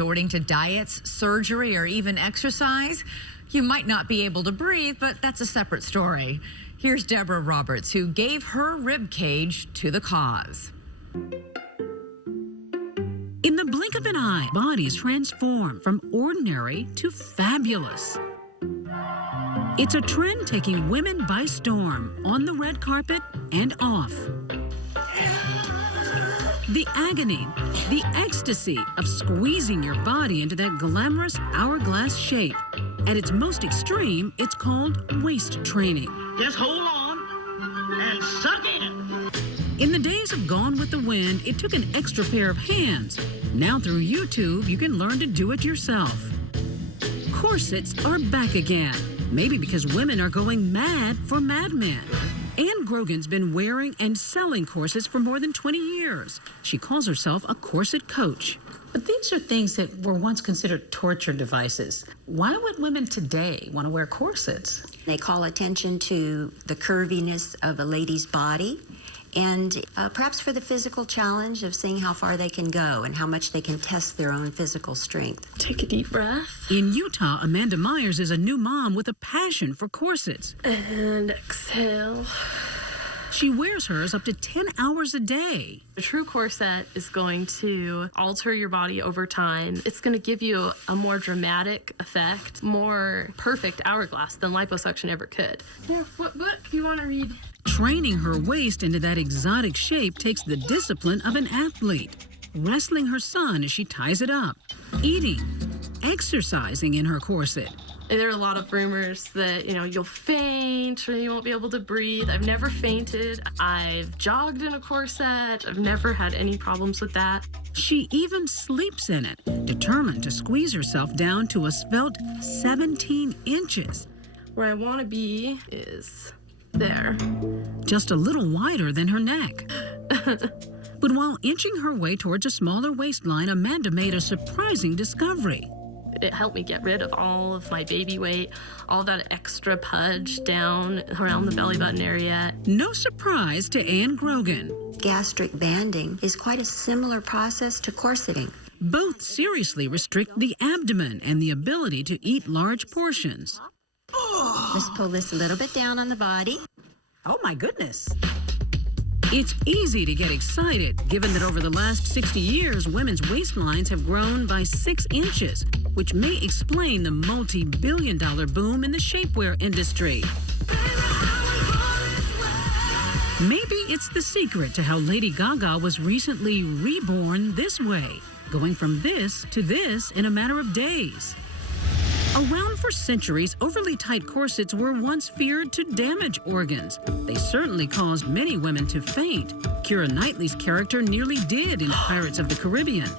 resorting to diets, surgery, or even exercise, you might not be able to breathe, but that's a separate story. Here's Debra Roberts, who gave her rib cage to the cause. In the blink of an eye, bodies transform from ordinary to fabulous. It's a trend taking women by storm, on the red carpet and off. The agony, the ecstasy of squeezing your body into that glamorous hourglass shape. At its most extreme, it's called waist training. Just hold on and suck in. In the days of Gone with the Wind, it took an extra pair of hands. Now through YouTube, you can learn to do it yourself. Corsets are back again. Maybe because women are going mad for madmen. Anne Grogan's been wearing and selling corsets for more than 20 years. She calls herself a corset coach. But these are things that were once considered torture devices. Why would women today want to wear corsets? They call attention to the curviness of a lady's body and perhaps for the physical challenge of seeing how far they can go and how much they can test their own physical strength. Take a deep breath. In Utah, Amanda Myers is a new mom with a passion for corsets. And exhale. She wears hers up to 10 hours a day. A true corset is going to alter your body over time. It's going to give you a more dramatic effect, more perfect hourglass than liposuction ever could. Yeah, what book do you want to read? Training her waist into that exotic shape takes the discipline of an athlete. Wrestling her son as she ties it up. Eating. Exercising in her corset. There are a lot of rumors that, you'll faint or you won't be able to breathe. I've never fainted. I've jogged in a corset. I've never had any problems with that. She even sleeps in it, determined to squeeze herself down to a svelte 17 inches. Where I want to be is there. Just a little wider than her neck. But while inching her way towards a smaller waistline, Amanda made a surprising discovery. It helped me get rid of all of my baby weight, all that extra pudge down around the belly button area. No surprise to Anne Grogan. Gastric banding is quite a similar process to corseting. Both seriously restrict the abdomen and the ability to eat large portions. Let's pull this a little bit down on the body. Oh my goodness. It's easy to get excited, given that over the last 60 years, women's waistlines have grown by 6 inches, which may explain the multi-billion-dollar boom in the shapewear industry. Maybe it's the secret to how Lady Gaga was recently reborn this way, going from this to this in a matter of days. Around for centuries, overly tight corsets were once feared to damage organs. They certainly caused many women to faint. Keira Knightley's character nearly did in Pirates of the Caribbean.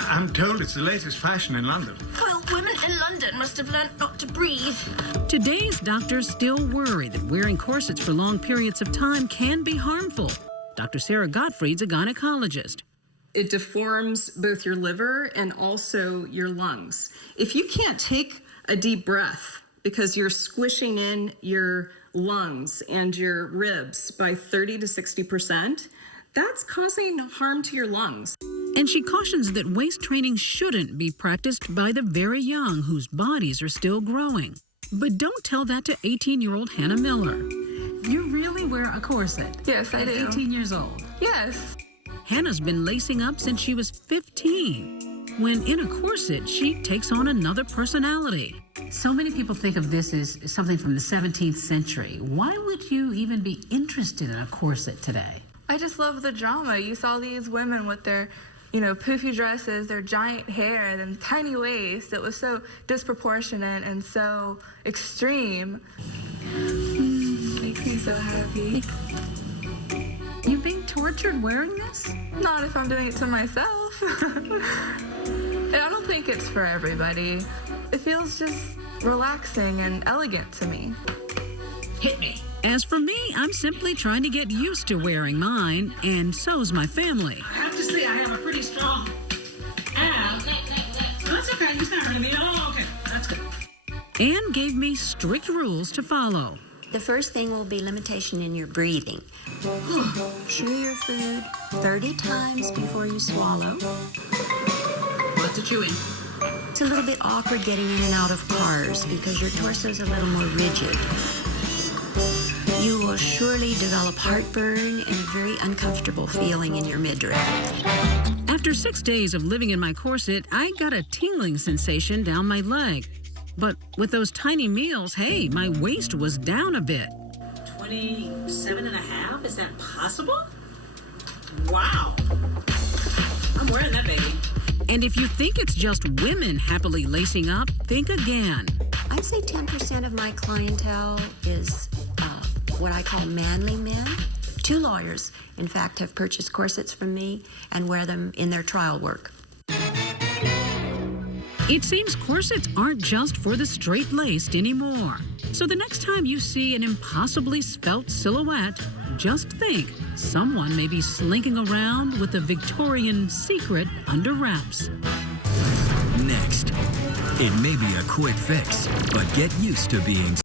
I'm told it's the latest fashion in London. Well, women in London must have learned not to breathe. Today's doctors still worry that wearing corsets for long periods of time can be harmful. Dr. Sarah Gottfried's a gynecologist. It deforms both your liver and also your lungs. If you can't take a deep breath because you're squishing in your lungs and your ribs by 30 to 60%, that's causing harm to your lungs. And she cautions that waist training shouldn't be practiced by the very young whose bodies are still growing. But don't tell that to 18-year-old Hannah Miller. You really wear a corset? Yes, I do. 18 years old? Yes. Hannah's been lacing up since she was 15. When in a corset, she takes on another personality. So many people think of this as something from the 17th century. Why would you even be interested in a corset today? I just love the drama. You saw these women with their, poofy dresses, their giant hair, and tiny waists. It was so disproportionate and so extreme. Makes me so happy. You being tortured wearing this? Not if I'm doing it to myself. I don't think it's for everybody. It feels just relaxing and elegant to me. Hit me. As for me, I'm simply trying to get used to wearing mine, and so's my family. I have to say I have a pretty strong ab. That's okay, it's not really me. Oh, okay, that's good. Anne gave me strict rules to follow. The first thing will be limitation in your breathing. Chew your food 30 times before you swallow. Lots of chewing. It's a little bit awkward getting in and out of cars because your torso is a little more rigid. You will surely develop heartburn and a very uncomfortable feeling in your midriff. After 6 days of living in my corset, I got a tingling sensation down my leg. But with those tiny meals, hey, my waist was down a bit. 27.5? Is that possible? Wow. I'm wearing that baby. And if you think it's just women happily lacing up, think again. I'd say 10% of my clientele is what I call manly men. 2 lawyers, in fact, have purchased corsets from me and wear them in their trial work. It seems corsets aren't just for the straight-laced anymore. So the next time you see an impossibly svelte silhouette, just think someone may be slinking around with a Victorian secret under wraps. Next, it may be a quick fix, but get used to being